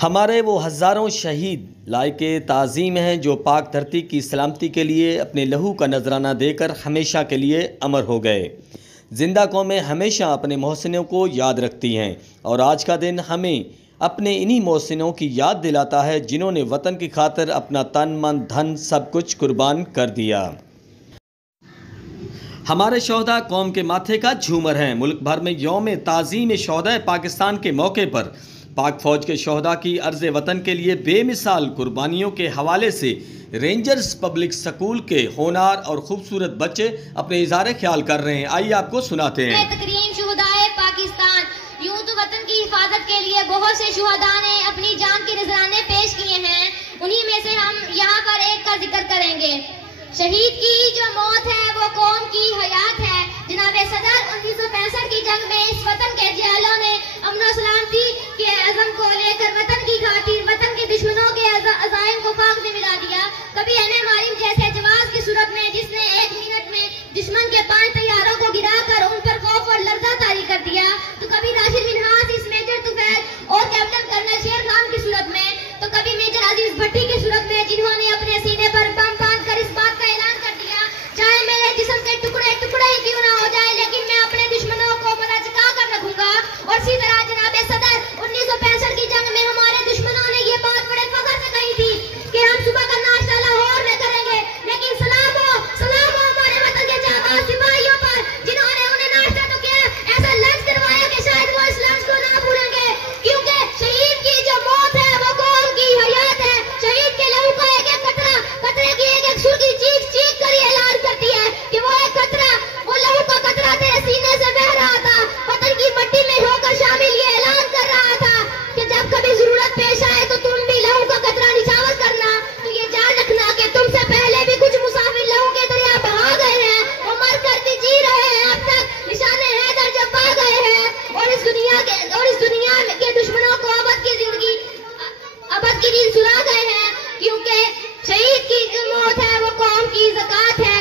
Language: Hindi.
हमारे वो हज़ारों शहीद लायके ताज़ीम हैं जो पाक धरती की सलामती के लिए अपने लहू का नजराना देकर हमेशा के लिए अमर हो गए। जिंदा कौमें हमेशा अपने मोहसिनों को याद रखती हैं और आज का दिन हमें अपने इन्हीं मोहसिनों की याद दिलाता है जिन्होंने वतन की खातिर अपना तन मन धन सब कुछ कुर्बान कर दिया। हमारे शोहदा कौम के माथे का झूमर हैं। मुल्क भर में यौम ताज़ीम शोहदा पाकिस्तान के मौके पर पाक फ़ौज के शोहदा की अर्ज़ वतन के लिए बेमिसाल कुर्बानियों के हवाले से रेंजर्स पब्लिक स्कूल के होनार और खूबसूरत बच्चे अपने इज़हार ख्याल कर रहे हैं। आइए आपको सुनाते हैं। पाकिस्तान यूं तो वतन की हिफाजत के लिए बहुत से शुहदा ने अपनी जान के नजराने पेश किए हैं। उन्हीं में से हम यहाँ पर एक का जिक्र करेंगे। शहीद की जो मौत है वो कौम की हयात है। जनाबे सदर 1965 की जंग में इस वतन के जियालों ने अमन और सलामती के अज़म को लेकर वतन की खातिर वतन के दुश्मनों के अज़ाइम को खाक में मिला दिया। कभी एमए मारिम जैसे जवाब की सूरत में जिसने 1 मिनट में दुश्मन के 5 तैयारों को गिराकर उन पर खौफ और लर्जा तारी कर दिया, तो कभी नासिर मिन्हास इस मेजर तुफैल और कैप्टन कर्नल शेर खान की सूरत में, तो कभी मेजर अजीज भट्टी की सूरत में जिन्होंने अपने सीने पर बम बांध कर इस बात का ऐलान कर दिया, चाहे मेरे जिस्म के टुकड़े टुकड़े ही क्यों ना हो जाए लेकिन मैं अपने दुश्मनों को मरचका कर रखूंगा। और इसी तरह जनाबे सदर 1965 की जंग में हमारे दुश्मनों ने ये बात बड़े फख्र से कही थी कि हम सुबह का नाश्ता लाहौर में करेंगे, लेकिन सलाम हो हमारे वतन के जाबाज सिपाहियों पर जिन्होंने उन्हें नाश्ता तो किया, ऐसा लंच करवाया कि शायद वो इस लंच को ना भूलेंगे। क्योंकि शहीद की जो मौत है वो कौम की हयात है। शहीद के लहू का एक एक कतरे की एक एक सुर्खी चीख चीख कर ये ऐलान करती है कि वो एक कतरा, वो लहू का कतरा तेरे सीने से बह रहा था, वतन की मट्टी में होकर शामिल ये ऐलान कर रहा था कि जब कभी जरूरत पेश आए तो तुम भी लहू का कतरा निछावर करना। तो ये जान रखना कि तुमसे पहले भी कुछ मुसाफिर लहू के दरिया बहा गए हैं, वो मर कर भी जी रहे हैं, अब तक निशाने हैदर जब पा गए हैं और इस दुनिया के दुश्मनों को अबद की नींद सुला गए हैं। क्योंकि शहीद की जो मौत है वो कौम की ज़कात है।